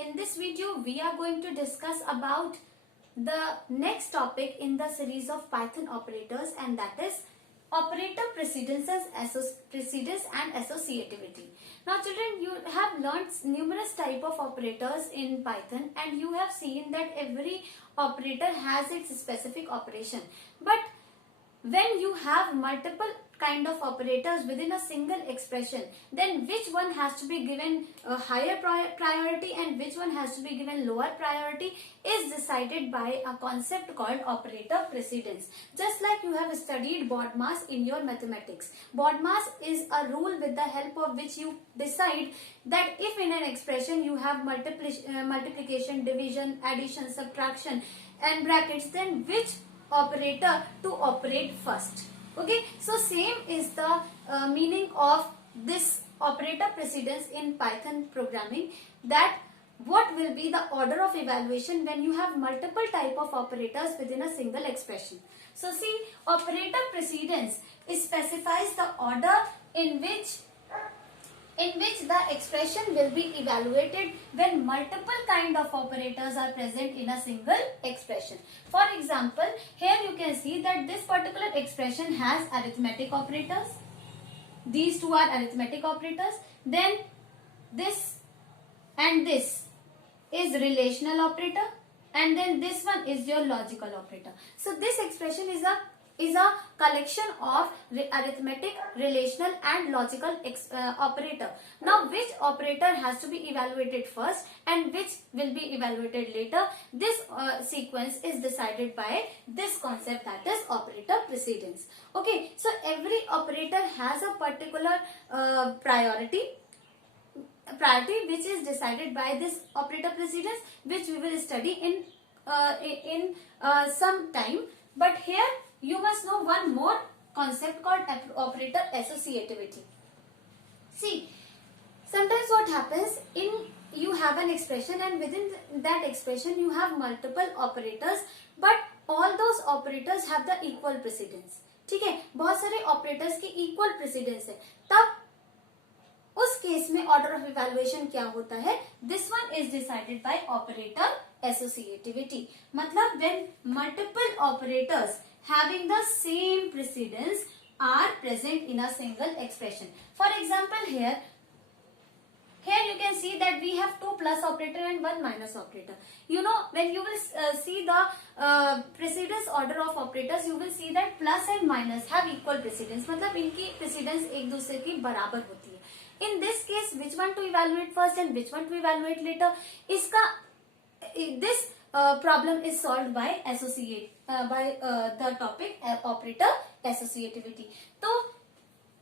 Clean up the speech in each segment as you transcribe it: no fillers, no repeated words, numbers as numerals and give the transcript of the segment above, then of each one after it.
in this video we are going to discuss about the next topic in the series of Python operators, and that is operator precedence and associativity. Now children, you have learned numerous type of operators in Python and you have seen that every operator has its specific operation. But when you have multiple kind of operators within a single expression, then which one has to be given a higher priority and which one has to be given lower priority is decided by a concept called operator precedence. Just like you have studied BODMAS in your mathematics. BODMAS is a rule with the help of which you decide that if in an expression you have multiplication, division, addition, subtraction and brackets, then which operator to operate first. Okay, so same is the meaning of this operator precedence in Python programming, that what will be the order of evaluation when you have multiple type of operators within a single expression. So see, operator precedence specifies the order in which the expression will be evaluated when multiple kind of operators are present in a single expression. For example, here you can see that this particular expression has arithmetic operators. These two are arithmetic operators. Then this and this is relational operator, and then this one is your logical operator. So this expression is a collection of arithmetic, relational and logical operator. Now which operator has to be evaluated first and which will be evaluated later, this sequence is decided by this concept, that is operator precedence. Okay, so every operator has a particular priority which is decided by this operator precedence, which we will study in some time. But here you must know one more concept called operator associativity. See, sometimes what happens, you have an expression and within that expression you have multiple operators, but all those operators have the equal precedence. ठीक है, बहुत सारे operators की equal precedence है, तब उस case में order of evaluation क्या होता है? This one is decided by operator associativity. मतलब when multiple operators having the same precedence are present in a single expression. For example, here you can see that we have two plus operator and one minus operator. You know, when you will see the precedence order of operators, you will see that plus and minus have equal precedence. मतलब इनकी precedence एक दूसरे की बराबर होती है. In this case, which one to evaluate first and which one to evaluate later? This problem is solved by the topic operator associativity. So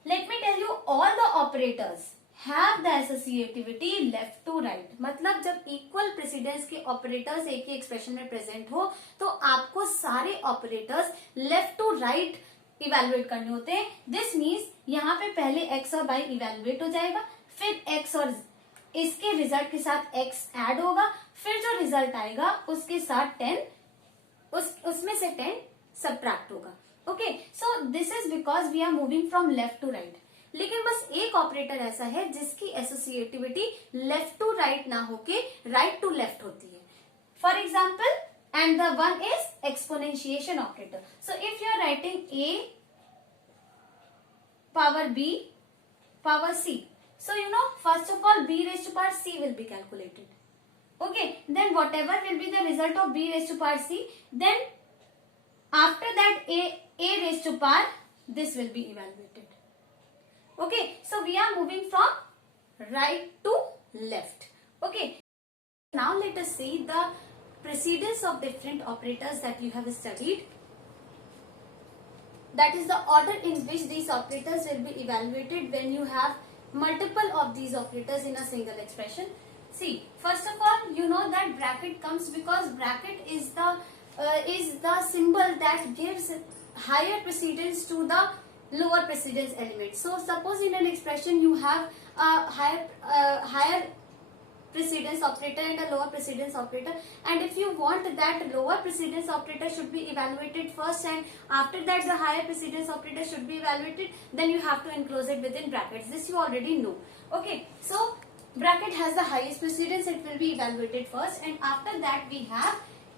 let me tell you, all the operators have the associativity left to right. मतलब जब equal precedence के operators एक ही expression में present हो, तो आपको सारे operators left to right evaluate करने होते हैं. This means यहाँ पे पहले x और y evaluate हो जाएगा, फिर x और इसके रिजल्ट के साथ x ऐड होगा, फिर जो रिजल्ट आएगा उसके साथ 10 उसमें से 10 सब्ट्रैक्ट होगा. Okay, so this is because we are moving from left to right. लेकिन बस एक ऑपरेटर ऐसा है जिसकी एसोसिएटिविटी लेफ्ट टू राइट ना होके राइट टू लेफ्ट होती है. For example, and the one is exponentiation operator. So if you are writing a power b power c, so you know, first of all b raised to power c will be calculated. Okay, then whatever will be the result of b raised to power c, then after that a raised to power, this will be evaluated. Okay, so we are moving from right to left. Okay, now let us see the precedence of different operators that you have studied. That is the order in which these operators will be evaluated when you have multiple of these operators in a single expression. See, first of all, you know that bracket comes because bracket is the symbol that gives higher precedence to the lower precedence element. So suppose in an expression you have a higher precedence operator and a lower precedence operator, and if you want that lower precedence operator should be evaluated first and after that the higher precedence operator should be evaluated, then you have to enclose it within brackets. This you already know. Okay, so bracket has the highest precedence, it will be evaluated first, and after that we have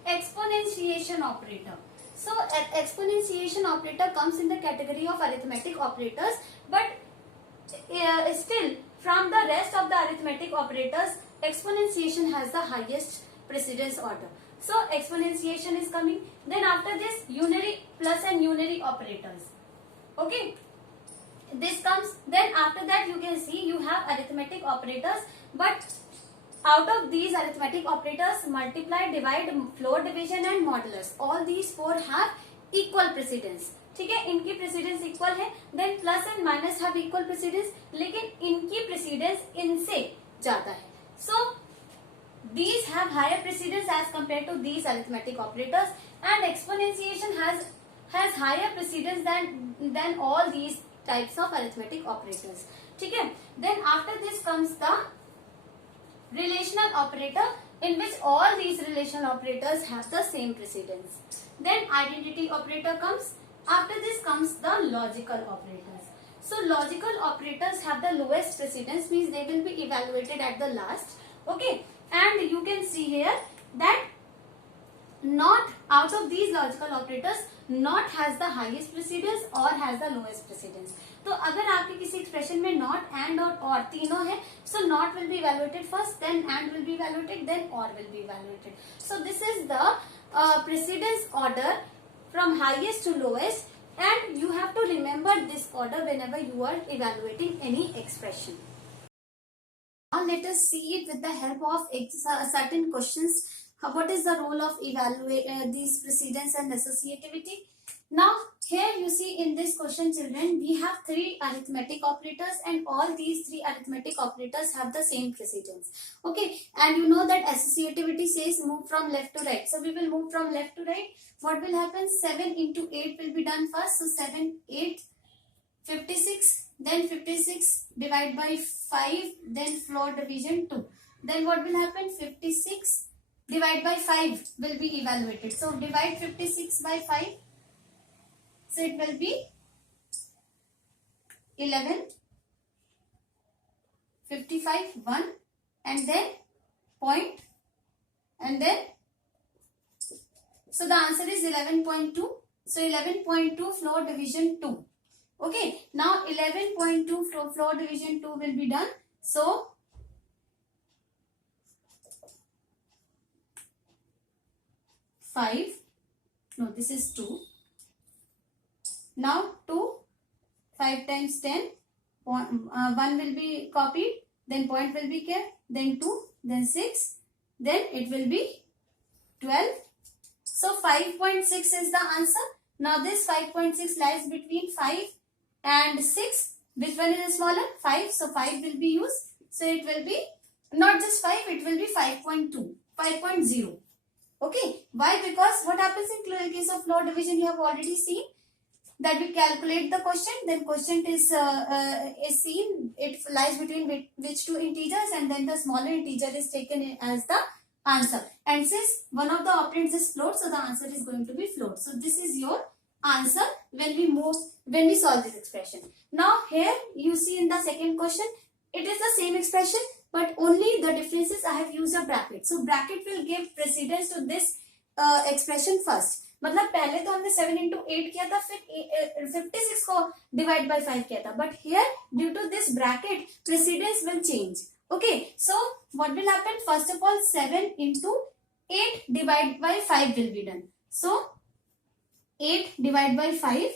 exponentiation operator. So exponentiation operator comes in the category of arithmetic operators, but still from the rest of the arithmetic operators, exponentiation has the highest precedence order. So exponentiation is coming. Then after this, unary plus and unary operators. Okay, this comes. Then after that you can see you have arithmetic operators, but out of these arithmetic operators, multiply, divide, floor division and modulus, all these four have equal precedence. ठीक है, इनकी precedence equal है. Then plus and minus have equal precedence, लेकिन इनकी precedence इनसे ज्यादा है. सो these have higher precedence as compared to these arithmetic operators, and exponentiation has higher precedence than all these types of arithmetic operators. ठीक है. Then after this comes the relational operator, in which all these relational operators have the same precedence. Then identity operator comes. After this comes the logical operators. So logical operators have the lowest precedence, means they will be evaluated at the last. Okay, and you can see here that not out of these logical operators, not has the highest precedence or has the lowest precedence. तो अगर आपके किसी expression में not, and or तीनों है, so not will be evaluated first, then and will be evaluated, then or will be evaluated. So this is the precedence order from highest to lowest, and you have to remember this order whenever you are evaluating any expression. Now let us see it with the help of certain questions. What is the role of these precedence and associativity? Now here you see in this question, children, we have three arithmetic operators, and all these three arithmetic operators have the same precedence. Okay, and you know that associativity says move from left to right. So we will move from left to right. What will happen? 7 into 8 will be done first. So 7, 8, 56. Then 56 divided by 5. Then floor division 2. Then what will happen? 56 divided by 5 will be evaluated. So divide 56 by 5. So it will be 11, 55, 1, and then point, and then, so the answer is 11.2. So 11.2 floor division 2. Okay, now 11.2 floor division 2 will be done. So 5, no, this is 2. Now 2, 5 times 10, 1 will be copied, then point will be kept, then 2, then 6, then it will be 12. So 5.6 is the answer. Now this 5.6 lies between 5 and 6. Which one is smaller? 5. So 5 will be used. So it will be not just 5, it will be 5.2, 5.0. Okay. Why? Because what happens in case of floor division, you have already seen that we calculate the quotient, then quotient is seen, it lies between which two integers, and then the smaller integer is taken as the answer. And since one of the operands is float, so the answer is going to be float. So this is your answer when we solve this expression. Now here you see in the second question, it is the same expression, but only the difference is I have used a bracket. So bracket will give precedence to this expression first. मतलब पहले तो हमने 7 into 8 किया था, फिर 56 को divide by 5 किया था, but here due to this bracket precedence will change. Okay, so what will happen? First of all 7 into 8 divide by 5 will be done. So 8 divide by 5,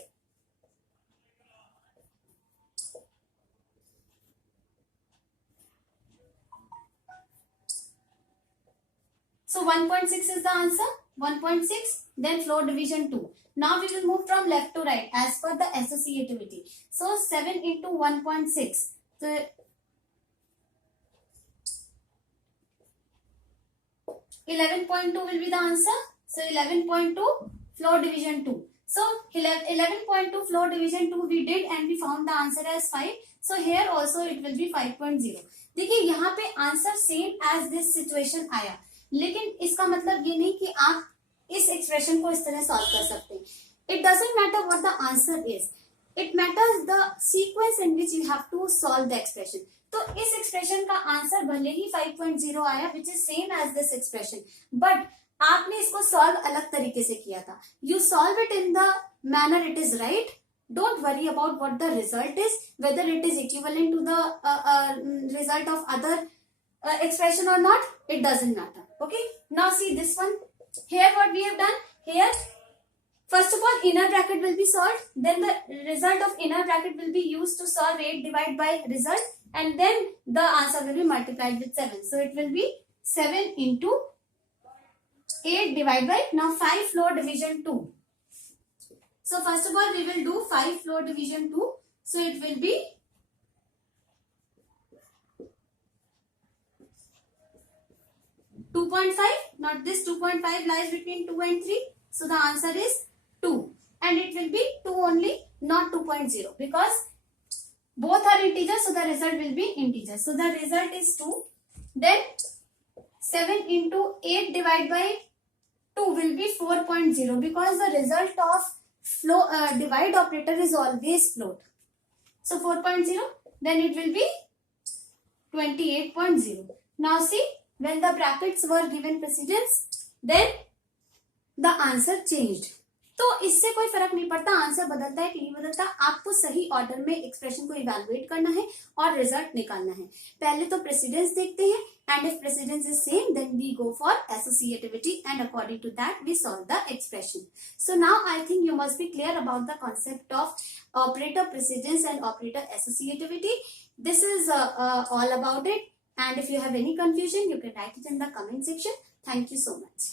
so 1.6 is the answer. 1.6, then floor division 2. Now we will move from left to right as per the associativity. So 7 into 1.6. So 11.2 will be the answer. So 11.2 floor division 2. So 11.2 floor division 2 we did, and we found the answer as 5. So here also it will be 5.0. देखिए यहाँ पे answer same as this situation आया, लेकिन इसका मतलब ये नहीं कि आप इस एक्सप्रेशन को इस तरह सॉल्व कर सकते हैं. It doesn't matter what the answer is, it matters the sequence in which you have to solve the expression. तो इस एक्सप्रेशन का आंसर भले ही 5.0 आया which is same as this expression, but आपने इसको सॉल्व अलग तरीके से किया था. You solve it in the manner it is right. Don't worry about what the result is, whether it is equivalent to the result of other expression or not. It doesn't matter. Okay. Now see this one. Here what we have done. Here first of all inner bracket will be solved. Then the result of inner bracket will be used to solve 8 divided by result. And then the answer will be multiplied with 7. So it will be 7 into 8 divided by, now 5 floor division 2. So first of all we will do 5 floor division 2. So it will be 2.5. Not this 2.5 lies between 2 and 3. So the answer is 2. And it will be 2 only, not 2.0. Because both are integers, so the result will be integer. So the result is 2. Then 7 into 8 divided by 2 will be 4.0. Because the result of divide operator is always float. So 4.0, then it will be 28.0. Now see, when the brackets were given precedence, then the answer changed. तो इससे कोई फर्क नहीं पड़ता answer बदलता है कि नहीं बदलता. आपको सही ऑर्डर में एक्सप्रेशन को इवैल्यूएट करना है और रिजल्ट निकालना है. पहले तो प्रेसिडेंस देखते हैं, and if precedence is same then we go for associativity, and according to that we solve the expression. So now I think you must be clear about the concept of operator precedence and operator associativity. This is all about it, and if you have any confusion you can write it in the comment section. Thank you so much.